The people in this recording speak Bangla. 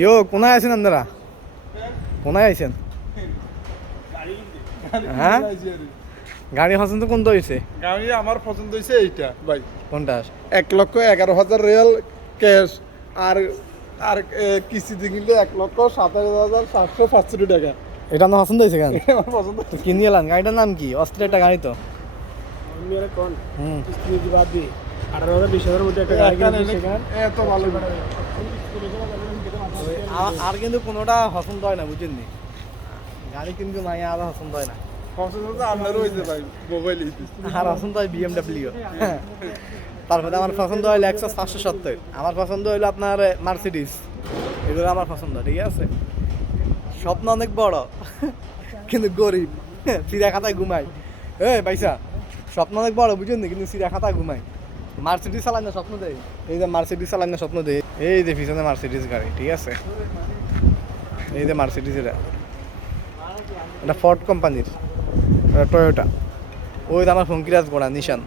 ইয়ো কোনায় আছেন আপনারা? কোনায় আছেন? হ্যাঁ, গাড়ি পছন্দ কোনটা হয়েছে? গাড়ি আমার পছন্দ হয়েছে এইটা ভাই, কোনটা? 1,11,000 রিয়াল ক্যাশ। আর আর কিস্তিতে কিনলে 1,27,765 টাকা। এটা আমার পছন্দ হয়েছে কেন? আমার পছন্দ হয়েছে। কিনে এলাম। গাড়িটার নাম কি? অস্ট্রেলিয়া একটা গাড়ি তো। হুম, এত ভালো আর কিন্তু কোনোটা পছন্দ হয় না, বুঝছেন নি? গাড়ি কিন্তু নাই, আর পছন্দ হয় না। পছন্দ তো আপনারও হয়েছে ভাই, মোবাইল আর পছন্দ হয় বিএমডাব্লিউ। তারপরে আমার পছন্দ হয় লেক্সাস 570। আমার পছন্দ হইলো আপনার মার্সিডিজ। এগুলো আমার পছন্দ, ঠিক আছে? স্বপ্ন অনেক বড় কিন্তু গরিব, চিড়া খাতায় ঘুমাই। পয়সা স্বপ্ন অনেক বড়, বুঝছেন না, কিন্তু চিড়া খাতায় ঘুমাই। মার্সিডিজ চালাই না স্বপ্ন দেয়, এই যে মার্সিডিজ চালাই না স্বপ্ন দেয়। এই যে পিছনে মার্সিডিজ গাড়ি, ঠিক আছে? এই যে মার্সিডিজ, এটা ফোর্ড কোম্পানির, টয়োটা। ওই যে আমার ফঙ্কিরাজ গোড়া নিশান।